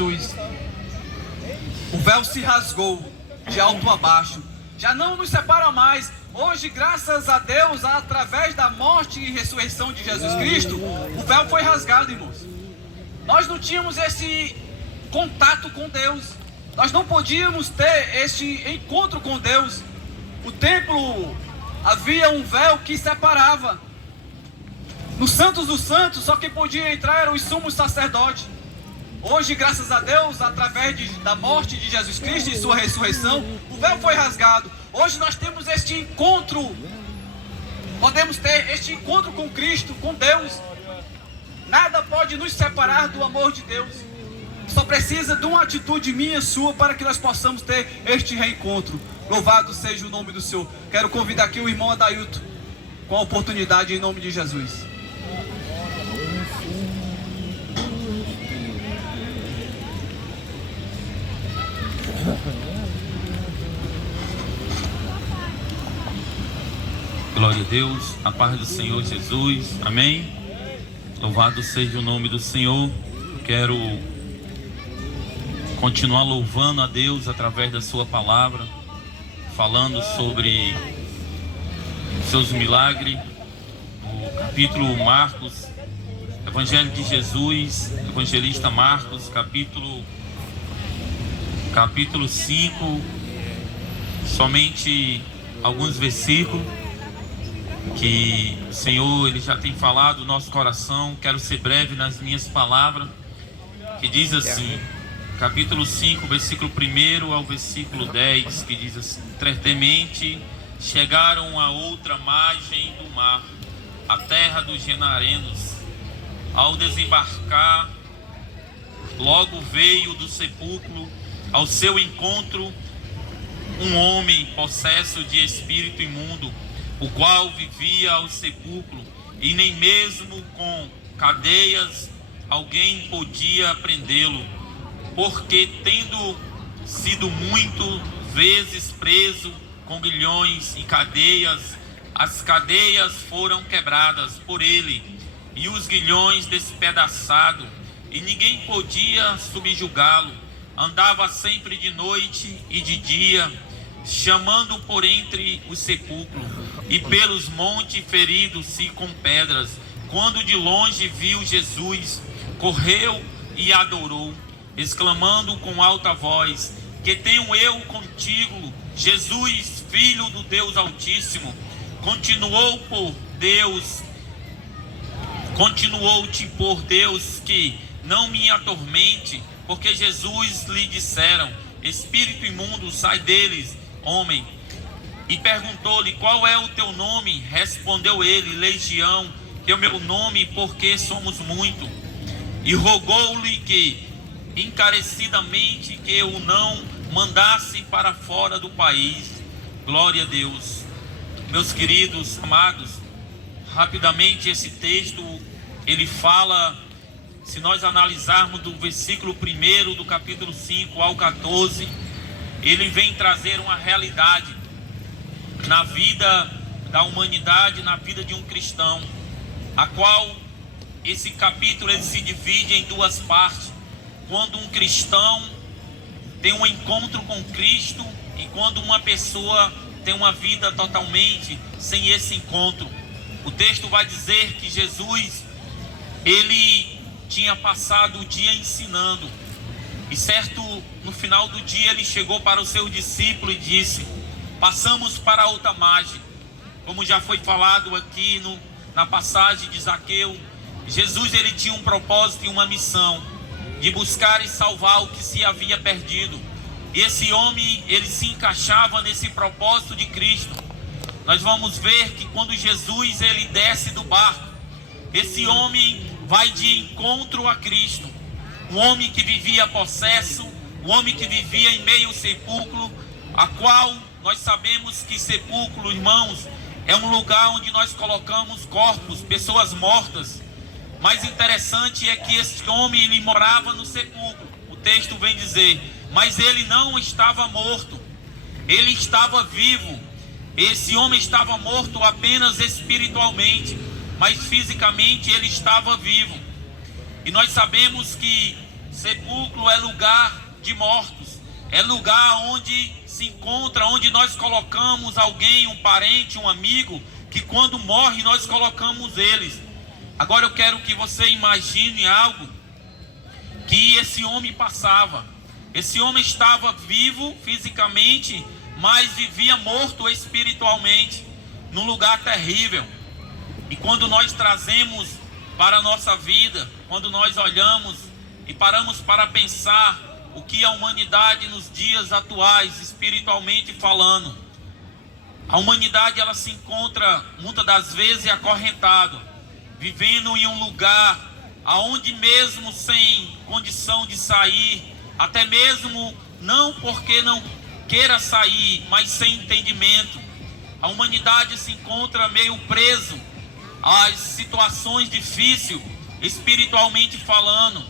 Jesus, o véu se rasgou de alto a baixo, já não nos separa mais. Hoje, graças a Deus, através da morte e ressurreição de Jesus Cristo, o véu foi rasgado, irmãos. Nós não tínhamos esse contato com Deus, nós não podíamos ter este encontro com Deus. O templo, havia um véu que separava. No Santos dos Santos, só quem podia entrar eram os sumos sacerdotes. Hoje, graças a Deus, através da morte de Jesus Cristo e sua ressurreição, o véu foi rasgado. Hoje nós temos este encontro, podemos ter este encontro com Cristo, com Deus. Nada pode nos separar do amor de Deus. Só precisa de uma atitude minha e sua para que nós possamos ter este reencontro. Louvado seja o nome do Senhor. Quero convidar aqui o irmão Adailton com a oportunidade em nome de Jesus. Glória a Deus, a paz do Senhor Jesus, amém? Louvado seja o nome do Senhor. Quero continuar louvando a Deus através da sua palavra, falando sobre seus milagres. O capítulo Marcos, Evangelho de Jesus, evangelista Marcos, capítulo 5, somente alguns versículos que o Senhor ele já tem falado no nosso coração. Quero ser breve nas minhas palavras, que diz assim, capítulo 5, versículo 1 ao versículo 10, que diz assim: Entretanto, chegaram a outra margem do mar, a terra dos Genarenos. Ao desembarcar, logo veio do sepulcro ao seu encontro um homem possesso de espírito imundo, o qual vivia ao sepulcro, e nem mesmo com cadeias alguém podia prendê-lo, porque tendo sido muito vezes preso com grilhões e cadeias, as cadeias foram quebradas por ele, e os grilhões despedaçados, e ninguém podia subjugá-lo. Andava sempre de noite e de dia, chamando por entre os sepulcros, e pelos montes feridos-se com pedras. Quando de longe viu Jesus, correu e adorou, exclamando com alta voz: Que tenho eu contigo, Jesus, Filho do Deus Altíssimo? Continuou-te por Deus que não me atormente, porque Jesus lhe disseram: Espírito imundo, sai deles, homem. E perguntou-lhe: Qual é o teu nome? Respondeu ele: Legião, que é o meu nome, porque somos muito. E rogou-lhe que, encarecidamente, que o não mandasse para fora do país. Glória a Deus. Meus queridos, amados, rapidamente esse texto, ele fala, se nós analisarmos do versículo 1 do capítulo 5 ao 14, ele vem trazer uma realidade na vida da humanidade, na vida de um cristão, a qual esse capítulo ele se divide em duas partes. Quando um cristão tem um encontro com Cristo e quando uma pessoa tem uma vida totalmente sem esse encontro. O texto vai dizer que Jesus, ele tinha passado o dia ensinando, e certo, no final do dia ele chegou para os seus discípulos e disse: Passamos para outra margem. Como já foi falado aqui na passagem de Zaqueu, Jesus ele tinha um propósito e uma missão de buscar e salvar o que se havia perdido. E esse homem, ele se encaixava nesse propósito de Cristo. Nós vamos ver que quando Jesus ele desce do barco, esse homem vai de encontro a Cristo. Um homem que vivia possesso, um homem que vivia em meio ao sepulcro, a qual nós sabemos que sepulcro, irmãos, é um lugar onde nós colocamos corpos, pessoas mortas. Mais interessante é que esse homem ele morava no sepulcro. O texto vem dizer: mas ele não estava morto, ele estava vivo. Esse homem estava morto apenas espiritualmente, mas fisicamente ele estava vivo. E nós sabemos que sepulcro é lugar de mortos, é lugar onde se encontra, onde nós colocamos alguém, um parente, um amigo, que quando morre nós colocamos eles. Agora eu quero que você imagine algo que esse homem passava. Esse homem estava vivo fisicamente, mas vivia morto espiritualmente, num lugar terrível. E quando nós trazemos para a nossa vida, quando nós olhamos e paramos para pensar o que a humanidade nos dias atuais, espiritualmente falando, a humanidade ela se encontra muitas das vezes acorrentada, vivendo em um lugar aonde mesmo sem condição de sair, até mesmo não porque não queira sair, mas sem entendimento, a humanidade se encontra meio preso às situações difíceis, espiritualmente falando,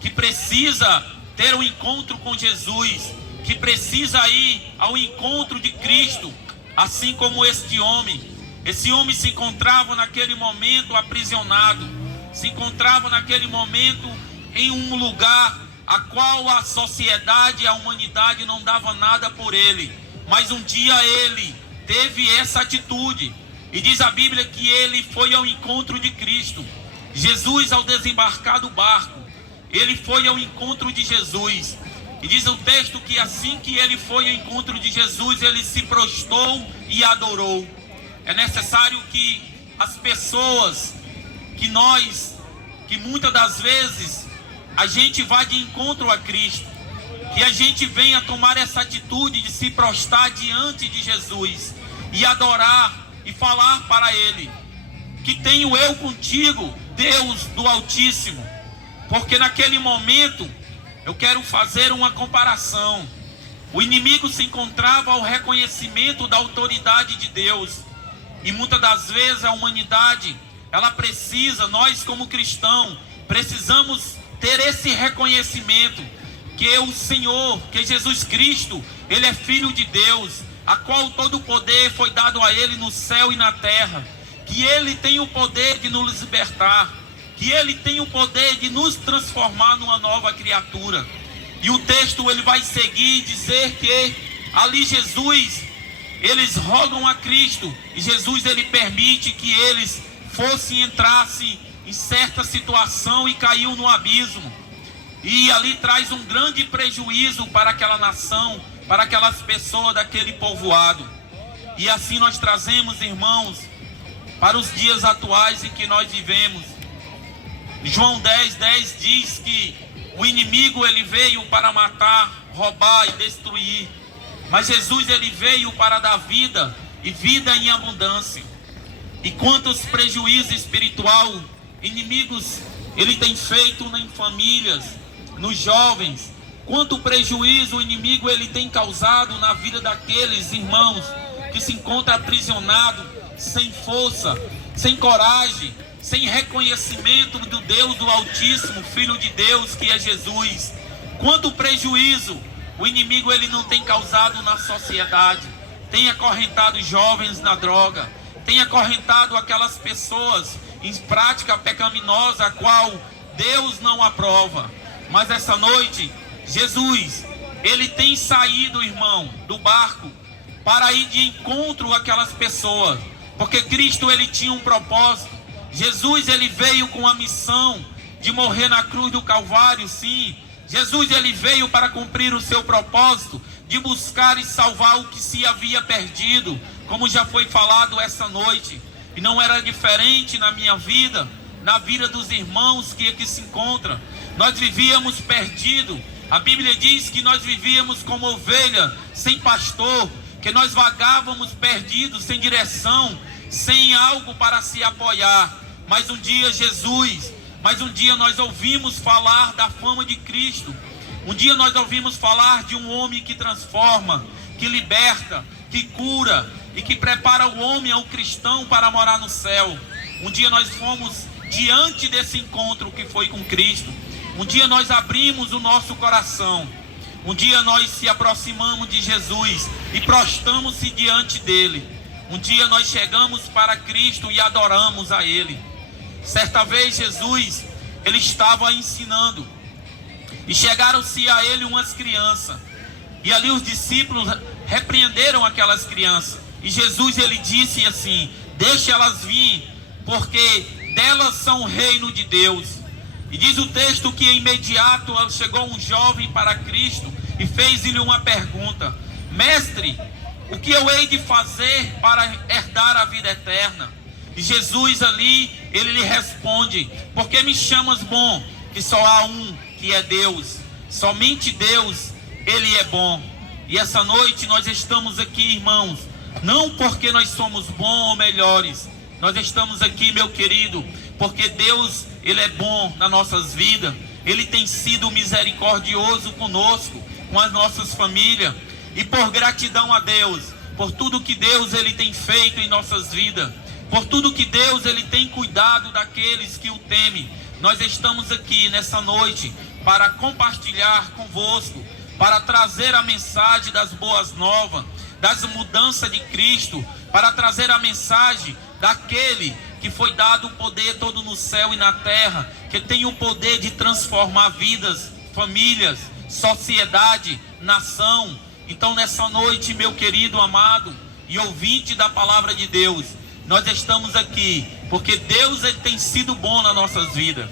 que precisa ter um encontro com Jesus, que precisa ir ao encontro de Cristo, assim como este homem. Esse homem se encontrava naquele momento aprisionado, se encontrava naquele momento em um lugar a qual a sociedade e a humanidade não dava nada por ele, mas um dia ele teve essa atitude, e diz a Bíblia que ele foi ao encontro de Cristo. Jesus, ao desembarcar do barco, ele foi ao encontro de Jesus, e diz o texto que assim que ele foi ao encontro de Jesus, ele se prostrou e adorou. É necessário que as pessoas, que muitas das vezes a gente vai de encontro a Cristo, que a gente venha tomar essa atitude de se prostrar diante de Jesus e adorar e falar para Ele que tenho eu contigo, Deus do Altíssimo. Porque naquele momento eu quero fazer uma comparação. O inimigo se encontrava ao reconhecimento da autoridade de Deus, e muitas das vezes a humanidade ela precisa, nós como cristãos precisamos ter esse reconhecimento que o Senhor, que Jesus Cristo, Ele é Filho de Deus, a qual todo o poder foi dado a Ele no céu e na terra, que Ele tem o poder de nos libertar, que Ele tem o poder de nos transformar numa nova criatura. E o texto ele vai seguir e dizer que ali Jesus, eles rogam a Cristo, e Jesus ele permite que eles entrassem em certa situação e caiu no abismo, e ali traz um grande prejuízo para aquela nação, para aquelas pessoas daquele povoado. E assim nós trazemos, irmãos, para os dias atuais em que nós vivemos. João 10:10 diz que o inimigo ele veio para matar, roubar e destruir, mas Jesus ele veio para dar vida, e vida em abundância. E quantos prejuízos espiritual inimigos ele tem feito em famílias, nos jovens, quanto prejuízo o inimigo ele tem causado na vida daqueles irmãos que se encontram aprisionados, sem força, sem coragem, sem reconhecimento do Deus do Altíssimo, Filho de Deus que é Jesus. Quanto prejuízo o inimigo ele não tem causado na sociedade, tem acorrentado jovens na droga, tem acorrentado aquelas pessoas em prática pecaminosa, a qual Deus não aprova. Mas essa noite, Jesus, ele tem saído, irmão, do barco, para ir de encontro àquelas pessoas, porque Cristo ele tinha um propósito. Jesus ele veio com a missão de morrer na cruz do Calvário, sim. Jesus ele veio para cumprir o seu propósito de buscar e salvar o que se havia perdido, como já foi falado essa noite. E não era diferente na minha vida, na vida dos irmãos que aqui se encontram. Nós vivíamos perdidos. A Bíblia diz que nós vivíamos como ovelha sem pastor, que nós vagávamos perdidos, sem direção, sem algo para se apoiar. Mas um dia nós ouvimos falar da fama de Cristo. Um dia nós ouvimos falar de um homem que transforma, que liberta, que cura e que prepara o homem, ao cristão, para morar no céu. Um dia nós fomos diante desse encontro que foi com Cristo. Um dia nós abrimos o nosso coração. Um dia nós se aproximamos de Jesus e prostramos-se diante dele. Um dia nós chegamos para Cristo e adoramos a Ele. Certa vez Jesus, ele estava ensinando. E chegaram-se a ele umas crianças, e ali os discípulos repreenderam aquelas crianças. E Jesus, ele disse assim: deixe elas vir, porque delas são o reino de Deus. E diz o texto que imediato chegou um jovem para Cristo e fez-lhe uma pergunta: mestre, o que eu hei de fazer para herdar a vida eterna? E Jesus ali, ele lhe responde: porque me chamas bom? Que só há um, que é Deus. Somente Deus, ele é bom. E essa noite nós estamos aqui, irmãos, não porque nós somos bons ou melhores. Nós estamos aqui, meu querido, porque Deus, ele é bom nas nossas vidas. Ele tem sido misericordioso conosco, com as nossas famílias. E por gratidão a Deus, por tudo que Deus, ele tem feito em nossas vidas, por tudo que Deus, ele tem cuidado daqueles que o temem, nós estamos aqui nessa noite para compartilhar convosco, para trazer a mensagem das boas novas, das mudanças de Cristo, para trazer a mensagem daquele que foi dado o poder todo no céu e na terra, que tem o poder de transformar vidas, famílias, sociedade, nação. Então nessa noite, meu querido, amado e ouvinte da palavra de Deus, nós estamos aqui porque Deus, ele tem sido bom nas nossas vidas.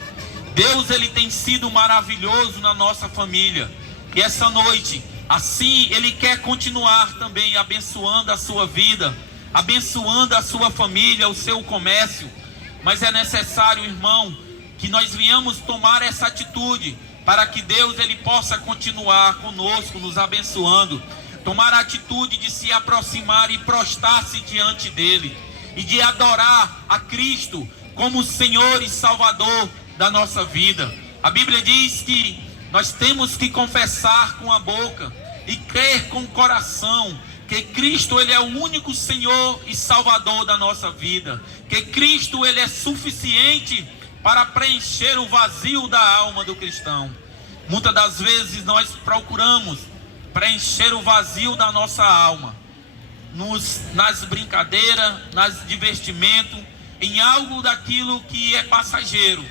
Deus, ele tem sido maravilhoso na nossa família. E essa noite, assim, ele quer continuar também abençoando a sua vida, abençoando a sua família, o seu comércio. Mas é necessário, irmão, que nós venhamos tomar essa atitude para que Deus, ele possa continuar conosco, nos abençoando. Tomar a atitude de se aproximar e prostrar-se diante dele, e de adorar a Cristo como Senhor e Salvador da nossa vida. A Bíblia diz que nós temos que confessar com a boca e crer com o coração que Cristo, ele é o único Senhor e Salvador da nossa vida, que Cristo, ele é suficiente para preencher o vazio da alma do cristão. Muitas das vezes nós procuramos preencher o vazio da nossa alma nas brincadeiras, nas divertimentos, em algo daquilo que é passageiro,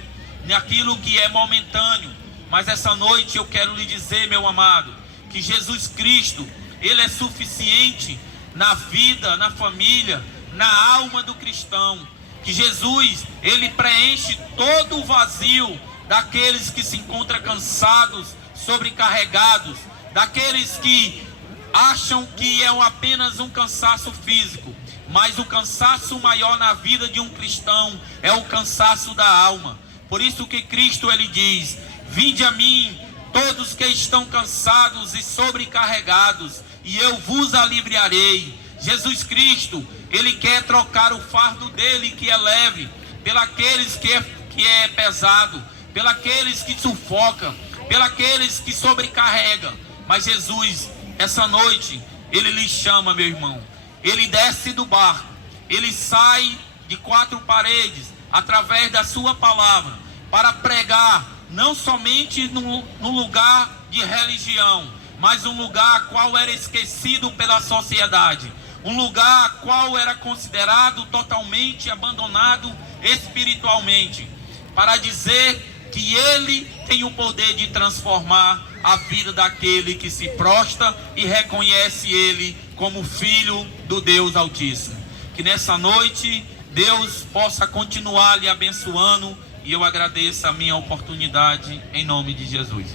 naquilo que é momentâneo. Mas essa noite eu quero lhe dizer, meu amado, que Jesus Cristo, ele é suficiente na vida, na família, na alma do cristão. Que Jesus, ele preenche todo o vazio daqueles que se encontram cansados, sobrecarregados, daqueles que acham que é apenas um cansaço físico, mas o cansaço maior na vida de um cristão é o cansaço da alma. Por isso que Cristo, ele diz: vinde a mim todos que estão cansados e sobrecarregados, e eu vos aliviarei. Jesus Cristo, ele quer trocar o fardo dele, que é leve, pelaqueles que é pesado, pelaqueles que sufocam, pelaqueles que sobrecarregam. Mas Jesus, essa noite, ele lhe chama, meu irmão. Ele desce do barco, ele sai de quatro paredes, através da sua palavra, para pregar, não somente no lugar de religião, mas um lugar qual era esquecido pela sociedade, um lugar qual era considerado totalmente abandonado espiritualmente, para dizer que ele tem o poder de transformar a vida daquele que se prostra e reconhece ele como filho do Deus Altíssimo. Que nessa noite Deus possa continuar lhe abençoando, e eu agradeço a minha oportunidade em nome de Jesus.